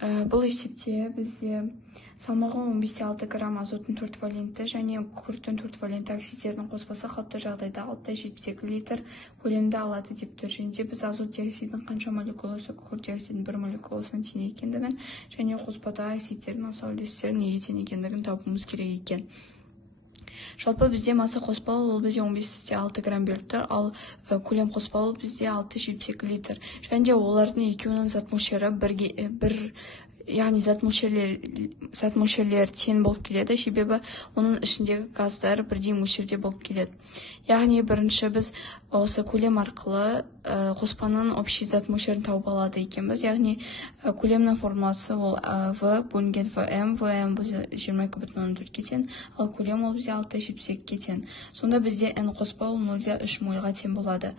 Бұл есепте бізде салмағы 15,6 грамм азоттың 4 валенті және күкірттің 4 валенті оксидтердің қоспасы қалыпты жағдайда 672 литр көлемді алады деп тұр. Және біз азот диоксидінің қанша молекуласы күкірт диоксидінің 1 молекуласынан тең екендігін және қоспадағы оксидтердің аса үлестерін неге тең екендігін табуымыз керек екен. Жалпы бізде масса қоспалы ол бізде 15,6 грамм беріп тұр, ал көлем қоспалы бізде 672 литр. Және де олардың екеуінің зат мөлшері яғни зат мөлшерлері тең болып келеді, себебі оның ішіндегі газдар бірдей мөлшерде болып келеді. Яғни бірінші біз осы көлем арқылы қоспаның общий зат мөлшерін тауып алады екенбіз. Яғни көлемнің формуласы ол В бөлінген ВМ, ВМ бізде 22,4-ке тең, ал көлем ол бізде 672-ке тең. Сонда бізде N қоспа ол 0,3 мольға тең болады.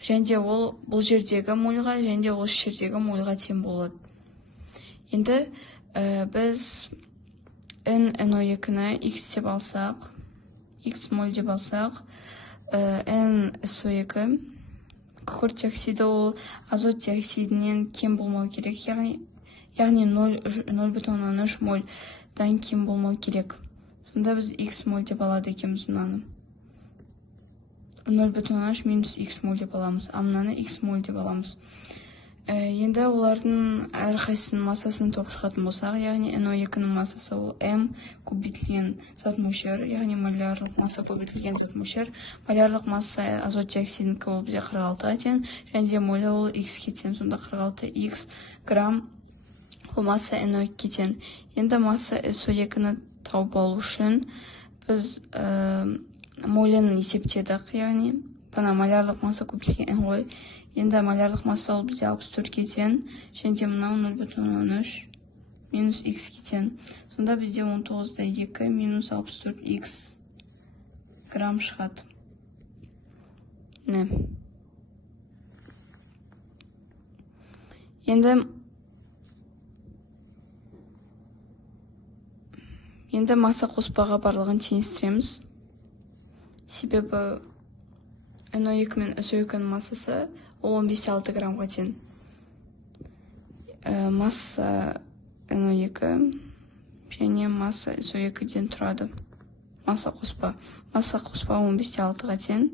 Және де ол бұл жердегі мольға, және де ол жердегі мольға тең болады. Енді біз NO2-ні X деп алсақ, X моль деп алсақ, NSO2 күкірт диоксиді ол азот диоксидінен кем болмау керек, яғни 0,3 мольдан кем болмау керек. Сонда біз X моль деп алады екенбіз мынаны. 0,3 минус X моль деп аламыз, а мынаны X моль деп аламыз. Енді олардың әрқайсының массасын топ шығатын болсақ, яғни NO2-нің массасы ол М көбейтілген зат мөлшер, яғни молярлық масса көбейтілген зат мөлшер. Молярлық масса азот диоксидінікі ол бізде 46-ға тең, және де моль ол X-ке тең, сонда 46X грамм ол масса NO2-ке тең. Енді масса SO2-ні тауып алу үшін біз молін есептедік, яғни бана молярлық масса көбейтілген N ғой. Енді молярлық масса ол бізде 64-ке тең, және де мынау 0,3 минус X-ке тең. Сонда бізде 19,2 минус 64X грамм шығады. Енді масса қоспаға барлығын теңестіреміз. Себебі NO2 мен SO2-нің массасы ол 15,6 граммға тең. Масса NO2 және масса SO2-ден тұрады. Масса қоспа 15,6-ға тең,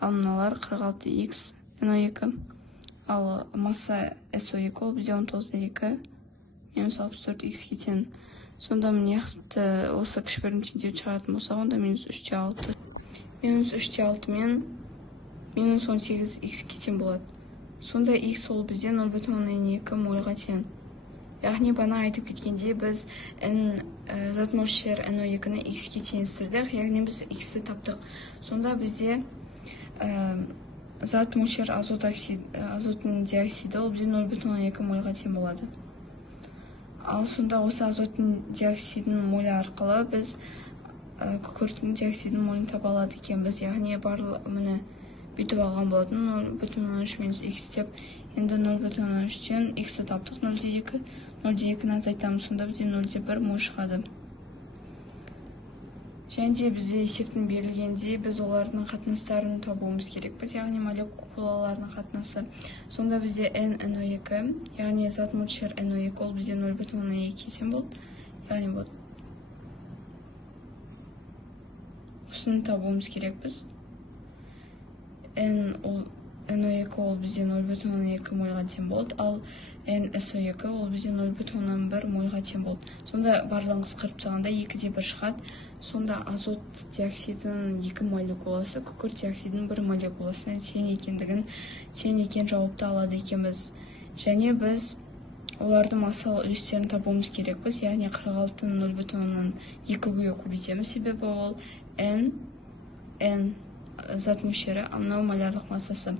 ал мыналар 46X NO2, ал масса SO2 ол бізде 19,2 минус 64X-ке тең. Сонда міне осы кішігірім теңдеу шығатын болса, онда минус 3,6. Минус 3,6 мен минус 18X-ке тең болады. Сонда X ол бізде 0,2 мольға тең. Яғни бана айтып кеткенде біз зат мөлшер NO2-ні X-ке теңестірдік, яғни біз X-ті таптық. Сонда бізде зат мөлшер азоттың диоксиді ол бізде 0,2 мольға тең болады. Ал сонда осы азоттың диоксидінің молі арқылы біз күкірттің диоксидінің молін таба алады екенбіз. Яғни барлығы бүйтіп алған болатын 0,3 минус X деп. Енді 0,3-тен X-ті таптық 0,2. 0,2-ні азайтамыз, сонда бізде 0,1 моль шығады. Және де бізде есептің берілгенде біз олардың қатынастарын табуымыз керекпіз, яғни молекулалардың қатынасы. Сонда бізде NO2, яғни зат мөлшер NO2 ол бізде 0,2-ке тең болды. Яғни болды. Осыны табуымыз керекпіз. NO2 ол бізде 0,2 мольға тең болды, ал NSO2 ол бізде 0,1 мольға тең болды. Сонда барлығын қысқарып тастағанда 2-де 1 шығады. Сонда азот диоксидінің 2 молекуласы күкірт диоксидінің 1 молекуласына тең екен жауапты алады екенбіз. Және біз олардың массалық үлестерін табуымыз керекпіз, яғни 46-ның 0,2-ге көбейтеміз, себебі ол N зат мөлшері, мынау молярлық массасы.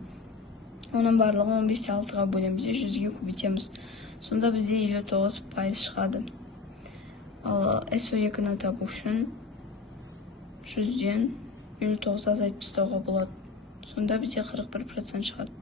Оның барлығын 15,6-ға бөлеміз, 100-ге көбейтеміз. Сонда бізде 59% шығады. Ал SO2-ні табу үшін 100-ден 59-ға азайтып тастауға болады. Сонда бізде 41% шығады.